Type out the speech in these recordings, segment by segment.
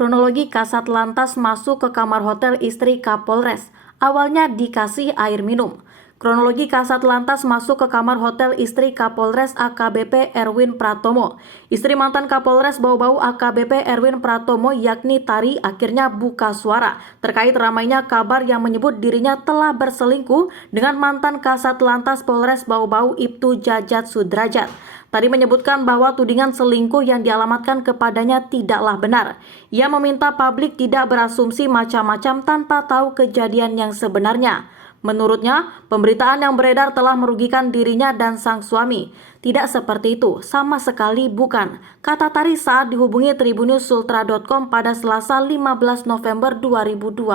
Kronologi Kasat Lantas masuk ke kamar hotel istri Kapolres. Awalnya dikasih air minum. Kronologi Kasat Lantas masuk ke kamar hotel istri Kapolres AKBP Erwin Pratomo. Istri mantan Kapolres Bau-Bau AKBP Erwin Pratomo yakni Tari akhirnya buka suara terkait ramainya kabar yang menyebut dirinya telah berselingkuh dengan mantan Kasat Lantas Polres Bau-Bau Ibtu Jajat Sudrajat. Tadi menyebutkan bahwa tudingan selingkuh yang dialamatkan kepadanya tidaklah benar. Ia meminta publik tidak berasumsi macam-macam tanpa tahu kejadian yang sebenarnya. Menurutnya, pemberitaan yang beredar telah merugikan dirinya dan sang suami. Tidak seperti itu, sama sekali bukan, kata Tari saat dihubungi tribunnews.sultra.com pada Selasa 15 November 2022.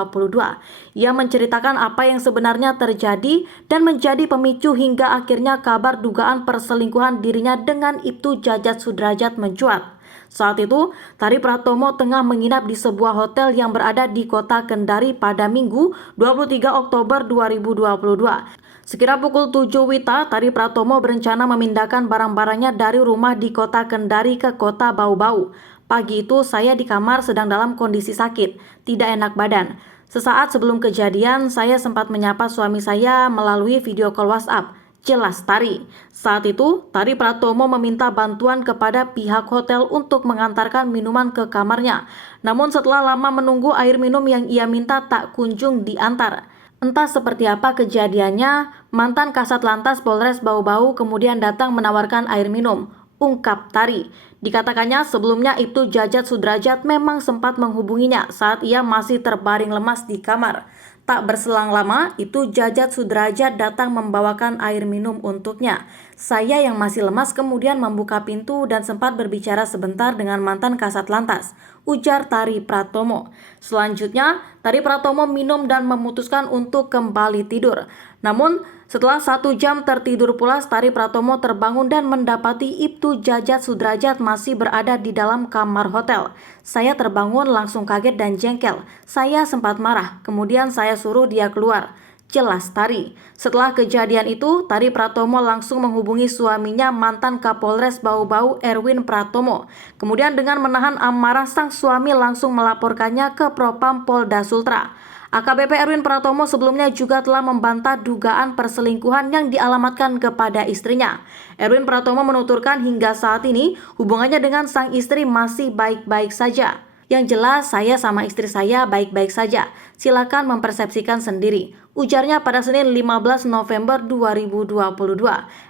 Ia menceritakan apa yang sebenarnya terjadi dan menjadi pemicu hingga akhirnya kabar dugaan perselingkuhan dirinya dengan Ibtu Jajat Sudrajat mencuat. Saat itu, Tari Pratomo tengah menginap di sebuah hotel yang berada di kota Kendari pada Minggu 23 Oktober 2022. Sekira pukul 7 WITA, Tari Pratomo berencana memindahkan barang-barangnya dari rumah di kota Kendari ke kota Bau-Bau. Pagi itu saya di kamar sedang dalam kondisi sakit, tidak enak badan. Sesaat sebelum kejadian, saya sempat menyapa suami saya melalui video call WhatsApp. Jelas Tari. Saat itu, Tari Pratomo meminta bantuan kepada pihak hotel untuk mengantarkan minuman ke kamarnya. Namun setelah lama menunggu, air minum yang ia minta tak kunjung diantar. Entah seperti apa kejadiannya, mantan Kasat Lantas Polres Bau-Bau kemudian datang menawarkan air minum, ungkap Tari. Dikatakannya sebelumnya Ibtu Jajat Sudrajat memang sempat menghubunginya saat ia masih terbaring lemas di kamar. Tak berselang lama, Ibtu Jajat Sudrajat datang membawakan air minum untuknya. Saya yang masih lemas kemudian membuka pintu dan sempat berbicara sebentar dengan mantan Kasat Lantas, ujar Tari Pratomo. Selanjutnya, Tari Pratomo minum dan memutuskan untuk kembali tidur. Namun, setelah 1 jam tertidur pulas, Tari Pratomo terbangun dan mendapati Ibtu Jajat Sudrajat masih berada di dalam kamar hotel. Saya terbangun langsung kaget dan jengkel. Saya sempat marah, kemudian saya suruh dia keluar. Jelas Tari. Setelah kejadian itu, Tari Pratomo langsung menghubungi suaminya mantan Kapolres Bau-Bau Erwin Pratomo. Kemudian dengan menahan amarah sang suami langsung melaporkannya ke Propam Polda Sultra. AKBP Erwin Pratomo sebelumnya juga telah membantah dugaan perselingkuhan yang dialamatkan kepada istrinya. Erwin Pratomo menuturkan hingga saat ini hubungannya dengan sang istri masih baik-baik saja. Yang jelas saya sama istri saya baik-baik saja. Silakan mempersepsikan sendiri, ujarnya pada Senin 15 November 2022.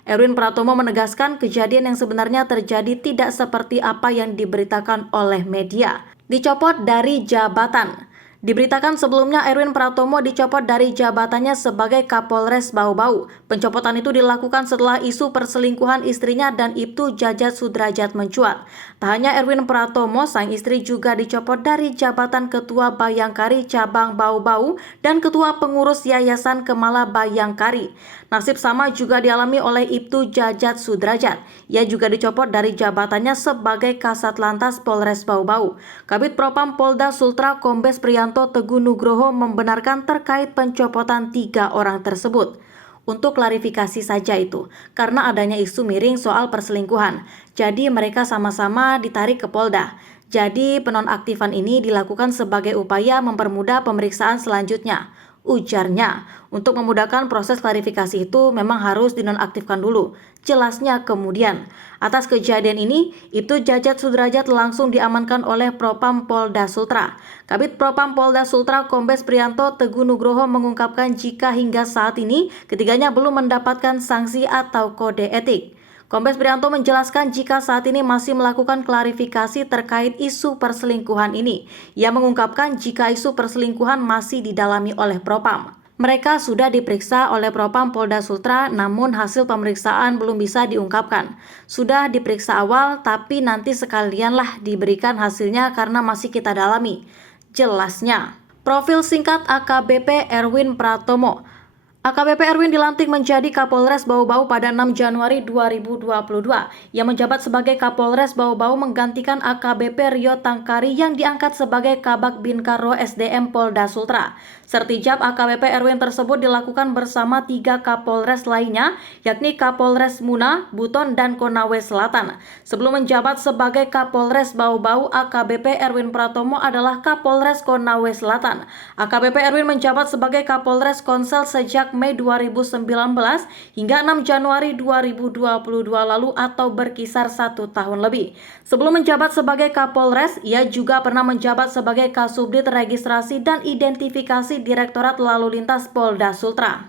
Erwin Pratomo menegaskan kejadian yang sebenarnya terjadi tidak seperti apa yang diberitakan oleh media. Dicopot dari jabatan. Diberitakan sebelumnya Erwin Pratomo dicopot dari jabatannya sebagai Kapolres Bau-Bau. Pencopotan itu dilakukan setelah isu perselingkuhan istrinya dan Ibtu Jajat Sudrajat mencuat. Tak hanya Erwin Pratomo, sang istri juga dicopot dari jabatan Ketua Bayangkari Cabang Bau-Bau dan Ketua Pengurus Yayasan Kemala Bayangkari. Nasib sama juga dialami oleh Ibtu Jajat Sudrajat. Ia juga dicopot dari jabatannya sebagai Kasat Lantas Polres Bau-Bau. Kabid Propam Polda Sultra Kombes Priyanto Teguh Nugroho membenarkan terkait pencopotan 3 orang tersebut. Untuk klarifikasi saja itu, karena adanya isu miring soal perselingkuhan, jadi mereka sama-sama ditarik ke Polda. Jadi penonaktifan ini dilakukan sebagai upaya mempermudah pemeriksaan selanjutnya, ujarnya. Untuk memudahkan proses klarifikasi itu memang harus dinonaktifkan dulu. Jelasnya kemudian, atas kejadian ini, Ibtu Jajat Sudrajat langsung diamankan oleh Propam Polda Sultra. Kabid Propam Polda Sultra Kombes Priyanto Teguh Nugroho mengungkapkan jika hingga saat ini ketiganya belum mendapatkan sanksi atau kode etik. Kombes Priyanto menjelaskan jika saat ini masih melakukan klarifikasi terkait isu perselingkuhan ini. Ia mengungkapkan jika isu perselingkuhan masih didalami oleh Propam. Mereka sudah diperiksa oleh Propam Polda Sultra, namun hasil pemeriksaan belum bisa diungkapkan. Sudah diperiksa awal, tapi nanti sekalianlah diberikan hasilnya karena masih kita dalami. Jelasnya. Profil singkat AKBP Erwin Pratomo. AKBP Erwin dilantik menjadi Kapolres Bau-Bau pada 6 Januari 2022. Ia menjabat sebagai Kapolres Bau-Bau menggantikan AKBP Rio Tangkari yang diangkat sebagai Kabak Binkaro SDM Polda Sultra. Sertijab AKBP Erwin tersebut dilakukan bersama 3 Kapolres lainnya, yakni Kapolres Muna, Buton, dan Konawe Selatan. Sebelum menjabat sebagai Kapolres Bau-Bau, AKBP Erwin Pratomo adalah Kapolres Konawe Selatan. AKBP Erwin menjabat sebagai Kapolres Konsel sejak Mei 2019 hingga 6 Januari 2022 lalu atau berkisar 1 tahun lebih. Sebelum menjabat sebagai Kapolres, ia juga pernah menjabat sebagai Kasubdit Registrasi dan Identifikasi Direktorat Lalu Lintas Polda Sultra.